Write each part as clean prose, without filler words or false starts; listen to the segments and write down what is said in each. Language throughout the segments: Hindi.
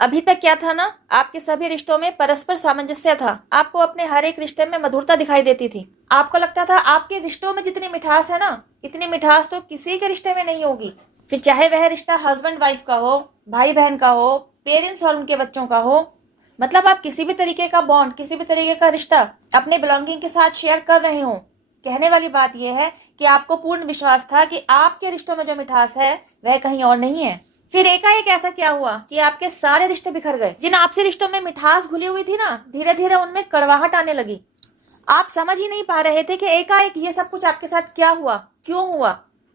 अभी तक क्या था ना, आपके सभी रिश्तों में परस्पर सामंजस्य था। आपको अपने हर एक रिश्ते में मधुरता दिखाई देती थी। आपको लगता था आपके रिश्तों में जितनी मिठास है ना, इतनी मिठास तो किसी के रिश्ते में नहीं होगी। फिर चाहे वह रिश्ता हस्बैंड वाइफ का हो, भाई बहन का हो, पेरेंट्स और उनके बच्चों का हो, मतलब आप किसी भी तरीके का बॉन्ड, किसी भी तरीके का रिश्ता अपने बिलोंगिंग के साथ शेयर कर रहे हो। कहने वाली बात यह है कि आपको पूर्ण विश्वास था कि आपके रिश्तों में जो मिठास है वह कहीं और नहीं है। फिर एकाएक ऐसा क्या हुआ कि आपके सारे रिश्ते बिखर गए। जिन आपसे रिश्तों में मिठास घुली हुई थी ना, धीरे धीरे उनमें कड़वाहट आने लगी। आप समझ ही नहीं पा रहे थे कि एकाएक ये सब कुछ आपके साथ क्या हुआ, क्यों हुआ।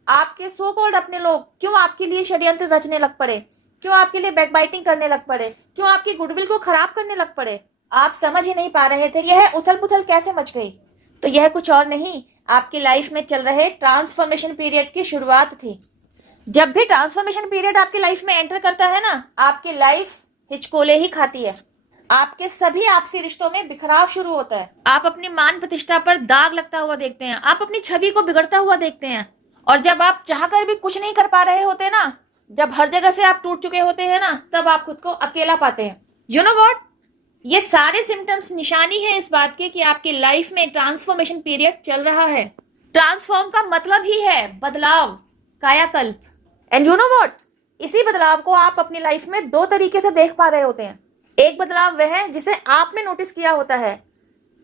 आपके सो कॉल्ड अपने लोग क्यों आपके लिए षड्यंत्र रचने लग पड़े, क्यों आपके लिए बैकबाइटिंग करने लग पड़े, क्यों आपकी गुडविल को खराब करने लग पड़े। आप समझ ही नहीं पा रहे थे यह उथल पुथल कैसे मच गई। तो यह कुछ और नहीं, आपकी लाइफ में चल रहे ट्रांसफॉर्मेशन पीरियड की शुरुआत थी। जब भी ट्रांसफॉर्मेशन पीरियड आपकी लाइफ में एंटर करता है ना, आपकी लाइफ हिचकोले ही खाती है। आपके सभी आपसी रिश्तों में बिखराव शुरू होता है। आप अपनी मान प्रतिष्ठा पर दाग लगता हुआ देखते हैं। आप अपनी छवि को बिगड़ता हुआ देखते हैं। और जब आप चाहकर भी कुछ नहीं कर पा रहे होते ना, जब हर जगह से आप टूट चुके होते हैं ना, तब आप खुद को अकेला पाते हैं। यू नो व्हाट, ये सारे सिम्टम्स निशानी है इस बात की कि आपकी लाइफ में ट्रांसफॉर्मेशन पीरियड चल रहा है। ट्रांसफॉर्म का मतलब ही है बदलाव, कायाकल्प। एंड यू नो व्हाट, इसी बदलाव को आप अपनी लाइफ में दो तरीके से देख पा रहे होते हैं। एक बदलाव वह है जिसे आपने नोटिस किया होता है।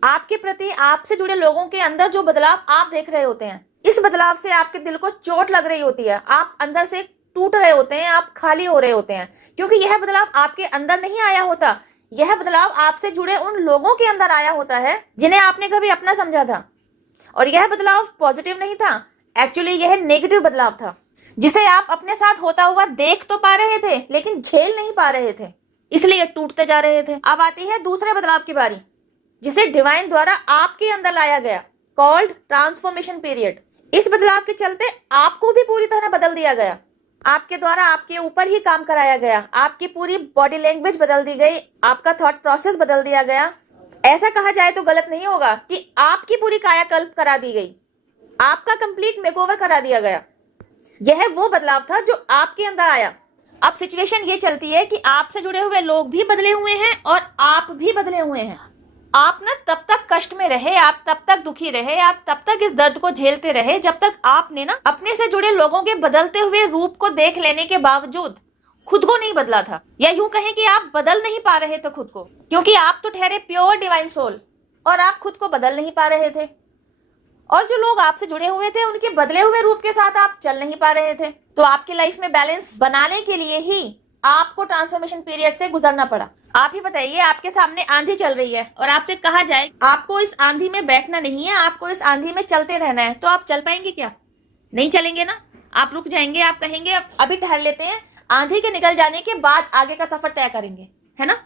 आपके प्रति आपसे जुड़े लोगों के अंदर जो बदलाव आप देख रहे होते हैं, इस बदलाव से आपके दिल को चोट लग रही होती है। आप अंदर से टूट रहे होते हैं, आप खाली हो रहे होते हैं, क्योंकि यह बदलाव आपके अंदर नहीं आया होता। यह बदलाव आपसे जुड़े उन लोगों के अंदर आया होता है जिन्हें आपने कभी अपना समझा था। और यह बदलाव पॉजिटिव नहीं था, एक्चुअली यह नेगेटिव बदलाव था, जिसे आप अपने साथ होता हुआ देख तो पा रहे थे लेकिन झेल नहीं पा रहे थे, इसलिए टूटते जा रहे थे। अब आती है दूसरे बदलाव की बारी, जिसे डिवाइन द्वारा आपके अंदर लाया गया, कॉल्ड ट्रांसफॉर्मेशन पीरियड। इस बदलाव के चलते आपको भी पूरी तरह बदल दिया गया। आपके द्वारा आपके ऊपर ही काम कराया गया। आपकी पूरी बॉडी लैंग्वेज बदल दी गई, आपका थॉट प्रोसेस बदल दिया गया। ऐसा कहा जाए तो गलत नहीं होगा कि आपकी पूरी कायाकल्प करा दी गई, आपका कंप्लीट मेकओवर करा दिया गया। यह वो बदलाव था जो आपके अंदर आया। अब सिचुएशन ये चलती है कि आपसे जुड़े हुए लोग भी बदले हुए हैं और आप भी बदले हुए हैं। आप ना तब तक कष्ट में रहे, आप तब तक दुखी रहे, आप तब तक इस दर्द को झेलते रहे जब तक आपने ना अपने से जुड़े लोगों के बदलते हुए रूप को देख लेने के बावजूद खुद को नहीं बदला था। या यूं कहें कि आप बदल नहीं पा रहे थे खुद को, क्योंकि आप तो ठहरे प्योर डिवाइन सोल और आप खुद को बदल नहीं पा रहे थे। और जो लोग आपसे जुड़े हुए थे उनके बदले हुए रूप के साथ आप चल नहीं पा रहे थे। तो आपकी लाइफ में बैलेंस बनाने के लिए ही आपको ट्रांसफॉर्मेशन पीरियड से गुजरना पड़ा। आप ही बताइए, आपके सामने आंधी चल रही है और आपसे कहा जाए आपको इस आंधी में बैठना नहीं है, आपको इस आंधी में चलते रहना है, तो आप चल पाएंगे क्या? नहीं चलेंगे ना, आप रुक जाएंगे। आप कहेंगे अभी ठहर लेते हैं, आंधी के निकल जाने के बाद आगे का सफर तय करेंगे, है ना।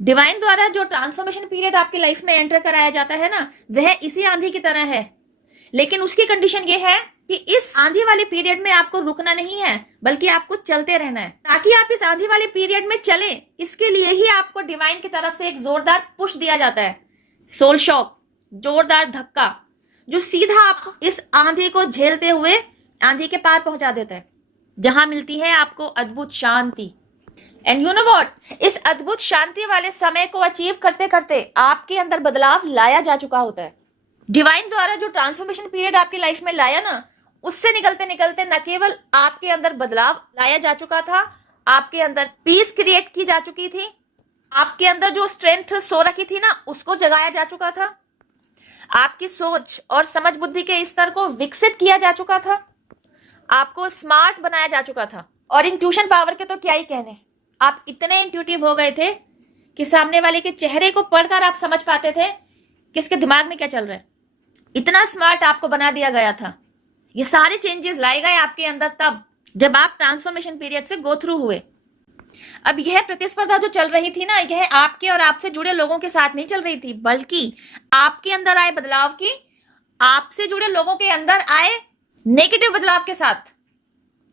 डिवाइन द्वारा जो ट्रांसफॉर्मेशन पीरियड आपकी लाइफ में एंटर कराया जाता है ना, वह इसी आंधी की तरह है। लेकिन उसकी कंडीशन ये है कि इस आंधी वाले पीरियड में आपको रुकना नहीं है, बल्कि आपको चलते रहना है। ताकि आप इस आंधी वाले पीरियड में चले, इसके लिए ही आपको डिवाइन की तरफ से एक जोरदार पुश दिया जाता है, सोल शॉक, जोरदार धक्का, जो सीधा आपको इस आंधी को झेलते हुए आंधी के पार पहुंचा देता है, जहां मिलती है आपको अद्भुत शांति। एंड यू नो व्हाट, इस अद्भुत शांति वाले समय को अचीव करते करते आपके अंदर बदलाव लाया जा चुका होता है। डिवाइन द्वारा जो ट्रांसफॉर्मेशन पीरियड आपकी लाइफ में लाया ना, उससे निकलते निकलते न केवल आपके अंदर बदलाव लाया जा चुका था, आपके अंदर पीस क्रिएट की जा चुकी थी, आपके अंदर जो स्ट्रेंथ सो रखी थी ना, उसको जगाया जा चुका था, आपकी सोच और समझ बुद्धि के स्तर को विकसित किया जा चुका था, आपको स्मार्ट बनाया जा चुका था। और इंट्यूशन पावर के तो क्या ही कहने, आप इतने इंट्यूटिव हो गए थे कि सामने वाले के चेहरे को पढ़कर आप समझ पाते थे कि इसके दिमाग में क्या चल रहा है। इतना स्मार्ट आपको बना दिया गया था। ये सारे चेंजेस लाए गए आपके अंदर तब जब आप ट्रांसफॉर्मेशन पीरियड से गो थ्रू हुए। अब यह प्रतिस्पर्धा जो चल रही थी ना, यह आपके और आपसे जुड़े लोगों के साथ नहीं चल रही थी, बल्कि आपके अंदर आए बदलाव की आपसे जुड़े लोगों के अंदर आए नेगेटिव बदलाव के साथ।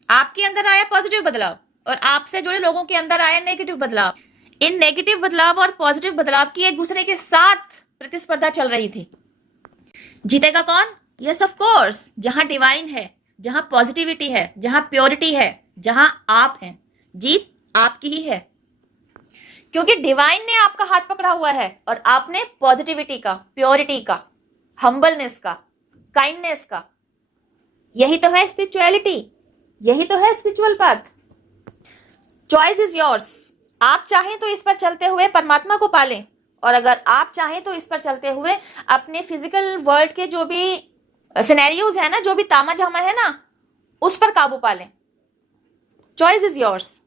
आपके अंदर आया पॉजिटिव बदलाव और आपसे जुड़े लोगों के अंदर आया नेगेटिव बदलाव। इन नेगेटिव बदलाव और पॉजिटिव बदलाव की एक दूसरे के साथ प्रतिस्पर्धा चल रही थी। जीतेगा कौन? यस ऑफ कोर्स, जहां डिवाइन है, जहां पॉजिटिविटी है, जहां प्योरिटी है, जहां आप हैं, जीत आपकी ही है। क्योंकि डिवाइन ने आपका हाथ पकड़ा हुआ है और आपने पॉजिटिविटी का, प्योरिटी का, हम्बलनेस का, काइंडनेस का, यही तो है स्पिरिचुअलिटी, यही तो है spiritual path. Choice is yours. आप चाहें तो इस पर चलते हुए परमात्मा को पालें, और अगर आप चाहें तो इस पर चलते हुए अपने फिजिकल वर्ल्ड के जो भी सिनेरियोज है ना, जो भी तामा झामा है ना, उस पर काबू पालें। Choice is yours.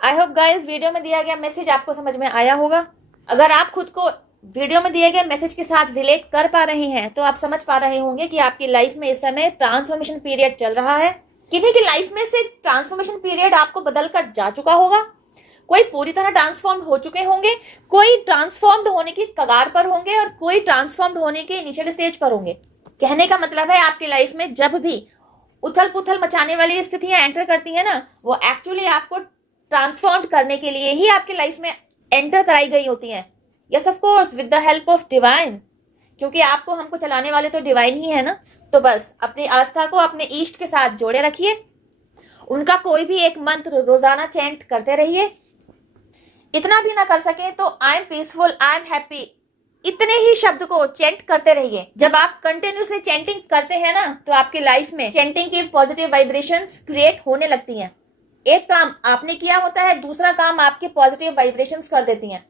I hope guys video में दिया गया मैसेज आपको समझ में आया होगा। अगर आप खुद को वीडियो में दिए गए मैसेज के साथ रिलेट कर पा रहे हैं तो आप समझ पा रहे होंगे कि आपकी लाइफ में इस समय ट्रांसफॉर्मेशन पीरियड चल रहा है। किसी की लाइफ में से ट्रांसफॉर्मेशन पीरियड आपको बदल कर जा चुका होगा। कोई पूरी तरह ट्रांसफॉर्म्ड हो चुके होंगे, कोई ट्रांसफॉर्म्ड होने की कगार पर होंगे, और कोई ट्रांसफॉर्म्ड होने के इनिशियल स्टेज पर होंगे। कहने का मतलब है आपकी लाइफ में जब भी उथल पुथल मचाने वाली स्थितियां एंटर करती है ना, वो एक्चुअली आपको ट्रांसफॉर्म करने के लिए ही आपकी लाइफ में एंटर कराई गई होती हैं। Yes of course, with the help of divine, क्योंकि आपको हमको चलाने वाले तो डिवाइन ही है ना। तो बस अपनी आस्था को अपने ईष्ट के साथ जोड़े रखिए, उनका कोई भी एक मंत्र रोजाना चैंट करते रहिए। इतना भी ना कर सके तो I am peaceful, I am happy, इतने ही शब्द को चैंट करते रहिए। जब आप कंटिन्यूसली चैंटिंग करते हैं ना, तो आपकी लाइफ में चैंटिंग की पॉजिटिव वाइब्रेशंस क्रिएट होने लगती हैं। एक काम आपने किया होता है, दूसरा काम आपके पॉजिटिव वाइब्रेशंस कर देती हैं,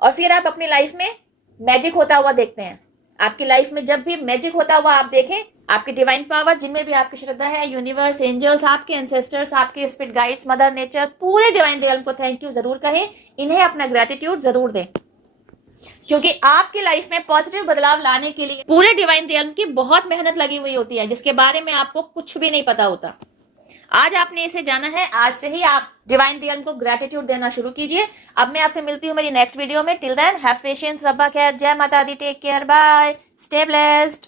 और फिर आप अपनी लाइफ में मैजिक होता हुआ देखते हैं। आपकी लाइफ में जब भी मैजिक होता हुआ आप देखें, आपकी डिवाइन पावर, जिनमें भी आपकी श्रद्धा है, यूनिवर्स, एंजल्स, आपके एंसेस्टर्स, आपके स्पिरिट गाइड्स, मदर नेचर, पूरे डिवाइन रियल्म को थैंक यू जरूर कहें, इन्हें अपना ग्रेटिट्यूड जरूर दें, क्योंकि आपकी लाइफ में पॉजिटिव बदलाव लाने के लिए पूरे डिवाइन रियल्म की बहुत मेहनत लगी हुई होती है, जिसके बारे में आपको कुछ भी नहीं पता होता। आज आपने इसे जाना है, आज से ही आप डिवाइन रियल्म को ग्रेटिट्यूड देना शुरू कीजिए। अब मैं आपसे मिलती हूँ मेरी नेक्स्ट वीडियो में। टिल देन हैव पेशेंस, रब्बा खैर, जय माता दी, take care, bye, stay blessed.